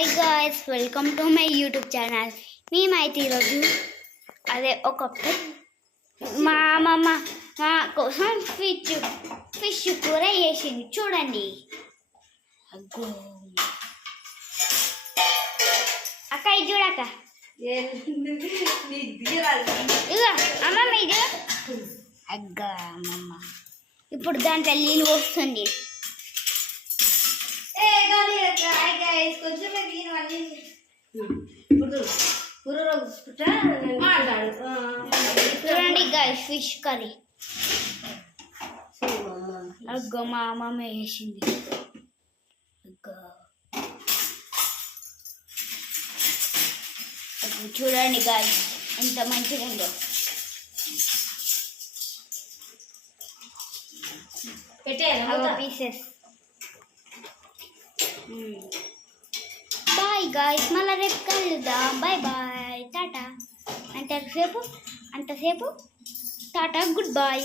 Hi guys, welcome to my YouTube channel. మేమైతే ఈరోజు అదే ఒక మా అమ్మమ్మ మా కోసం ఫిష్ కూర చేసింది. చూడండి. అగ్గో అక్క, ఇది చూడక్క. ఇగో అమ్మమ్మ, ఇది అగ్గ అమ్మమ్మ. ఇప్పుడు దాంట్లో నీళ్ళు వస్తుంది. చూడండి గాయ్స్, ఫిష్ కర్రీ. అగ్గో మా అమ్మమ్మ వేసింది. చూడండి గాయ్స్, ఎంత మంచిగా ఉందో. పీసెస్. బాయ్ గాయ్స్, మళ్ళీ రేపు కలుద్దాం. బాయ్ బాయ్, టాటా. అంతసేపు టాటా, గుడ్ బాయ్.